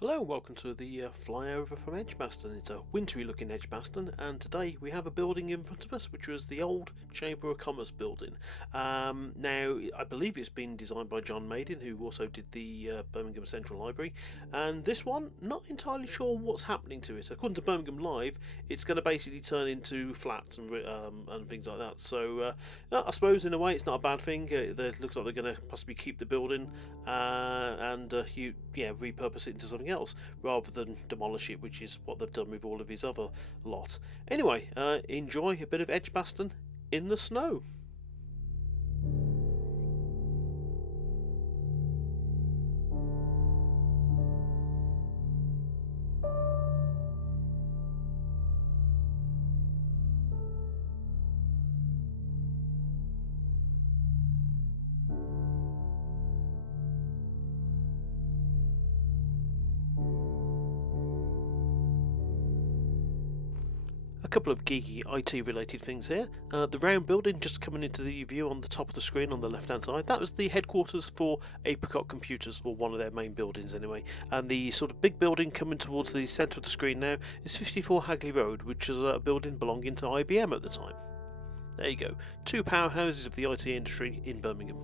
Hello, welcome to the Flyover from Edgbaston. It's a wintry looking Edgbaston, and today we have a building in front of us which was the old Chamber of Commerce building. Now, I believe it's been designed by John Maiden, who also did the Birmingham Central Library, and this one, not entirely sure what's happening to it. According to Birmingham Live, it's going to basically turn into flats and things like that. So I suppose in a way it's not a bad thing. It looks like they're going to possibly keep the building and repurpose it into something else rather than demolish it, which is what they've done with all of his other lot. Anyway, enjoy a bit of Edgbaston in the snow. A couple of geeky IT related things here. The round building just coming into the view on the top of the screen on the left hand side, that was the headquarters for Apricot Computers, or one of their main buildings anyway. And the sort of big building coming towards the centre of the screen now is 54 Hagley Road, which is a building belonging to IBM at the time. There you go, two powerhouses of the IT industry in Birmingham.